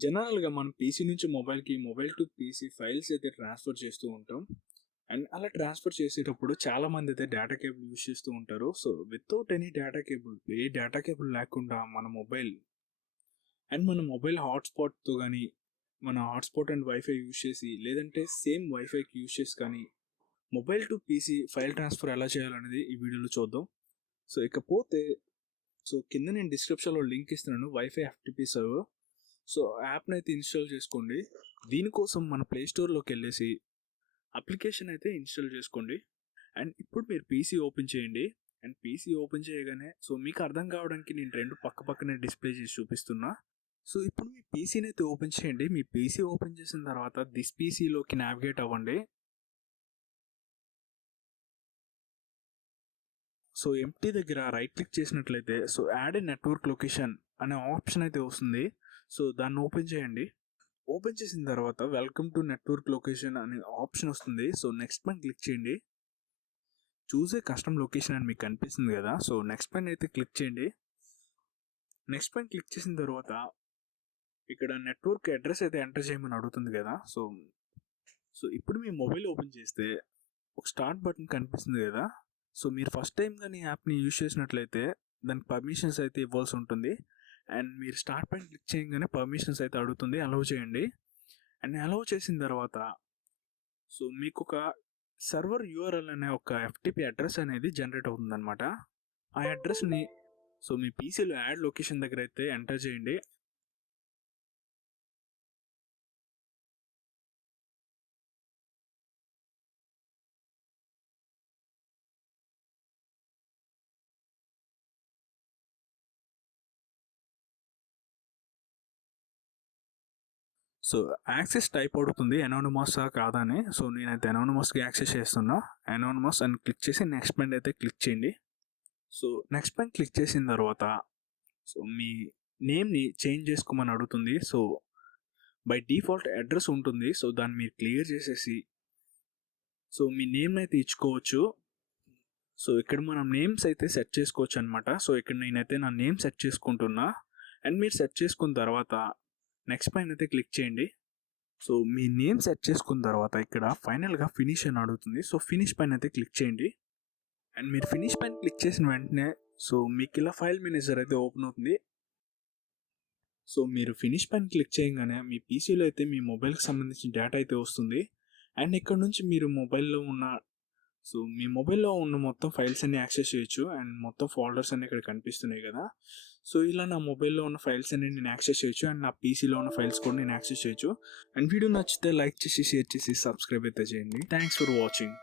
జనరల్‌గా మనం పీసీ నుంచి మొబైల్‌కి, మొబైల్ టు పీసీ ఫైల్స్ అయితే ట్రాన్స్‌ఫర్ చేస్తూ ఉంటాం. అండ్ అలా ట్రాన్స్‌ఫర్ చేసేటప్పుడు చాలామందైతే డేటా కేబుల్ యూజ్ చేస్తూ ఉంటారు. So, without any data cable, ఏ డేటా కేబుల్ లేకుండా మన మొబైల్ హాట్‌స్పాట్‌తో గానీ, మన హాట్‌స్పాట్ అండ్ వైఫై యూజ్ చేసి, లేదంటే సేమ్ వైఫైకి యూజ్ చేసి కానీ, mobile to PC file transfer ఎలా చేయాలనేది ఈ వీడియోలో చూద్దాం. సో, ఇకపోతే కింద నేను డిస్క్రిప్షన్‌లో లింక్ ఇస్తున్నాను వైఫై ఎఫ్‌టిపి సర్వర్. సో, యాప్‌ని అయితే ఇన్‌స్టాల్ చేసుకోండి. దీనికోసం మన ప్లే స్టోర్‌లోకెళ్ళేసి అప్లికేషన్ అయితే ఇన్‌స్టాల్ చేసుకోండి. అండ్ ఇప్పుడు మీరు పీసీ ఓపెన్ చేయండి. అండ్ పీసీ ఓపెన్ చేయగానే మీకు అర్థం కావడానికి నేను 2 పక్కనే డిస్‌ప్లే చేసి చూపిస్తున్నా. సో, ఇప్పుడు మీ పీసీని అయితే ఓపెన్ చేయండి. మీ పీసీ ఓపెన్ చేసిన తర్వాత దిస్ పీసీలోకి నావిగేట్ అవ్వండి. సో, ఎంప్టీ దగ్గర రైట్ క్లిక్ చేసినట్లయితే యాడ్ ఎ నెట్వర్క్ లొకేషన్ అనే ఆప్షన్ అయితే వస్తుంది. సో, దాన్ని ఓపెన్ చేయండి. ఓపెన్ చేసిన తర్వాత వెల్కమ్ టు నెట్వర్క్ లొకేషన్ అనే ఆప్షన్ వస్తుంది. సో, నెక్స్ట్ పైన క్లిక్ చేయండి. చూజ్ ఏ కస్టమ్ లొకేషన్ అని మీకు కనిపిస్తుంది కదా. సో, నెక్స్ట్ పైన అయితే క్లిక్ చేయండి. నెక్స్ట్ పైన క్లిక్ చేసిన తర్వాత ఇక్కడ నెట్వర్క్ అడ్రస్ అయితే ఎంటర్ చేయమని అడుగుతుంది కదా. సో ఇప్పుడు మీ మొబైల్ ఓపెన్ చేస్తే ఒక స్టార్ట్ బటన్ కనిపిస్తుంది కదా. సో, మీరు ఫస్ట్ టైం కానీ యాప్ని యూజ్ చేసినట్లయితే దానికి పర్మిషన్స్ అయితే ఇవ్వాల్సి ఉంటుంది. అండ్ మీరు స్టార్ట్ పైన క్లిక్ చేయగానే పర్మిషన్స్ అయితే అడుగుతుంది, అలౌ చేయండి. అండ్ అలౌ చేసిన తర్వాత మీకు ఒక సర్వర్ యూఆర్ఎల్ అనే ఒక ఎఫ్టిపి అడ్రస్ అనేది జనరేట్ అవుతుందన్నమాట. ఆ అడ్రస్ని మీ పీసీలో యాడ్ లొకేషన్ దగ్గర అయితే ఎంటర్ చేయండి. సో, యాక్సెస్ టైప్ అడుగుతుంది అనానిమసా కాదా అని. సో, నేనైతే అనానిమస్‌గా యాక్సెస్ చేస్తున్నా. అనానిమస్ అని క్లిక్ చేసి నెక్స్ట్ పైన అయితే క్లిక్ చేయండి. సో, నెక్స్ట్ పైన క్లిక్ చేసిన తర్వాత మీ నేమ్‌ని చేంజ్ చేసుకోమని అడుగుతుంది. సో, బై డిఫాల్ట్ అడ్రస్ ఉంటుంది. సో, దాన్ని మీరు క్లియర్ చేసేసి మీ నేమ్‌ని అయితే ఇచ్చుకోవచ్చు. సో, ఇక్కడ మనం నేమ్స్ అయితే సెట్ చేసుకోవచ్చు అనమాట. సో, ఇక్కడ నేనైతే నా నేమ్ సెట్ చేసుకుంటున్నా. అండ్ మీరు సెట్ చేసుకున్న తర్వాత నెక్స్ట్ పైన అయితే క్లిక్ చేయండి. సో, మీ నేమ్ సెట్ చేసుకున్న తర్వాత ఇక్కడ ఫైనల్‌గా ఫినిష్ అని అడుగుతుంది. సో, ఫినిష్ పైన అయితే క్లిక్ చేయండి. అండ్ మీరు ఫినిష్ పైన క్లిక్ చేసిన వెంటనే మీకు ఇలా ఫైల్ మేనేజర్ అయితే ఓపెన్ అవుతుంది. సో, మీరు ఫినిష్ పైన క్లిక్ చేయగానే మీ పీసీలో అయితే మీ మొబైల్‌కి సంబంధించిన డేటా అయితే వస్తుంది. అండ్ ఇక్కడ నుంచి మీరు మీ మొబైల్‌లో ఉన్న మొత్తం ఫైల్స్ అన్ని యాక్సెస్ చేయొచ్చు. అండ్ మొత్తం ఫోల్డర్స్ అన్ని ఇక్కడ కనిపిస్తున్నాయి కదా. సో, ఇలా నా మొబైల్‌లో ఉన్న ఫైల్స్ అన్ని నేను యాక్సెస్ చేయొచ్చు. అండ్ నా పీసీలో ఉన్న ఫైల్స్ కూడా నేను యాక్సెస్ చేయొచ్చు. అండ్ వీడియో నచ్చితే లైక్ చేసి, షేర్ చేసి, సబ్స్క్రైబ్ అయితే చేయండి. Thanks for watching.